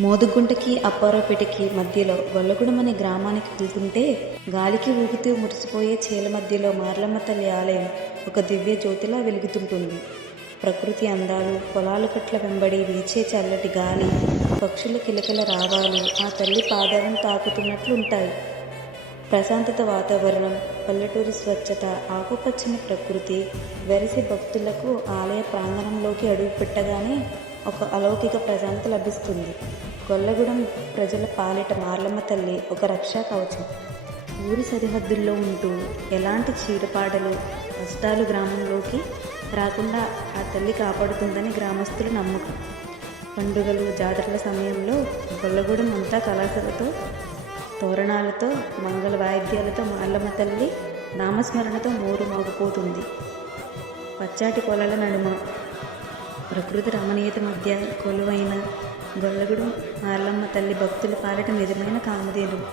మోదుగుంటకి అప్పారావుపేటకి మధ్యలో గొల్లగూడెం అనే గ్రామానికి వెళ్తుంటే గాలికి ఊగుతూ మురిసిపోయే చేల మధ్యలో మార్లమ్మ తల్లి ఆలయం ఒక దివ్య జ్యోతిలా వెలుగుతుంటుంది. ప్రకృతి అందాలు, పొలాల గట్ల వెంబడి వీచే చల్లటి గాలి, పక్షుల కిలకిల రావాలు ఆ తల్లి పాదాలను తాకుతున్నట్లుంటాయి. ప్రశాంతత వాతావరణం, పల్లెటూరి స్వచ్ఛత, ఆకుపచ్చని ప్రకృతి వెరసి భక్తులకు ఆలయ ప్రాంగణంలోకి అడుగుపెట్టగానే ఒక అలౌకిక ప్రశాంతత లభిస్తుంది. గొల్లగూడెం ప్రజల పాలిట మార్లమ్మ తల్లి ఒక రక్షా కవచం. ఊరి సరిహద్దుల్లో ఉంటూ ఎలాంటి చీడపాడలు, కష్టాలు గ్రామంలోకి రాకుండా ఆ తల్లి కాపాడుతుందని గ్రామస్తుల నమ్మకం. పండుగలు, జాతరల సమయంలో గొల్లగూడెం అంతా కలశాలతో, తోరణాలతో, మంగళ వాయిద్యాలతో మార్లమ్మ తల్లి నామస్మరణతో నోరు మోగిపోతుంది. పచ్చాటి పొలాల నడుమ ప్రకృతి రమణీయత మధ్య కొలువైన గొల్లగూడెం మార్లమ్మ తల్లి భక్తుల పాలిట నిజమైన కామధేను.